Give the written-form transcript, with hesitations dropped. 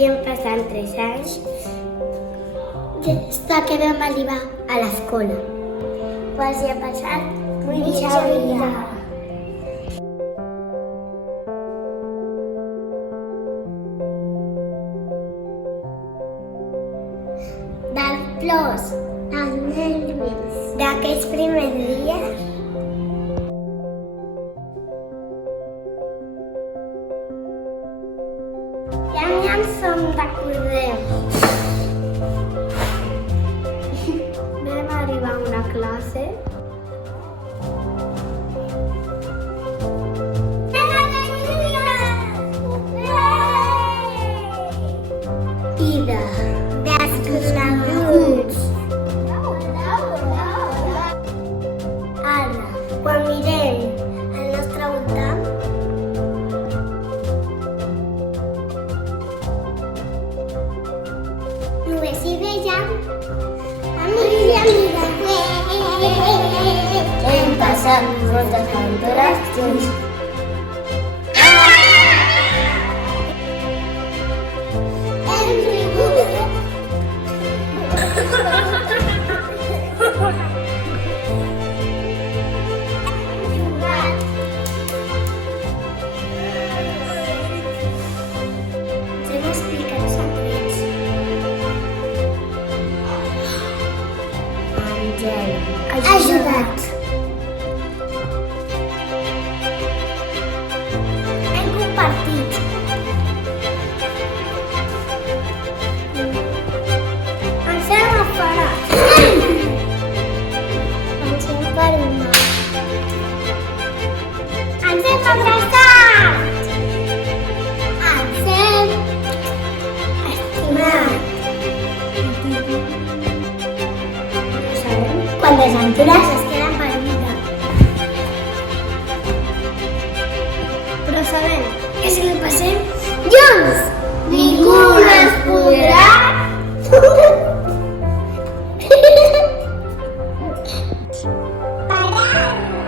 i hem passat 3 anys des que vam arribar a l'escola. Quasi ha passat mitja vida. Dels plors, dels nervis, d'aquells primers dies. Ja ens en recordem. Vam arribar a una classe. I desconeguts. Ara, quan mirem al nostre voltant, només hi veiem amics i amigues. Hem passat moltes aventures junts. Ajudat. Hem compartit. Ens hem afarat. Ens hem perdonat. Ens hem abraçat. Ens hem estimat. Quantes aventures es queden per vida. Però sabem que si el passem junts, ningú no ens podrà parar.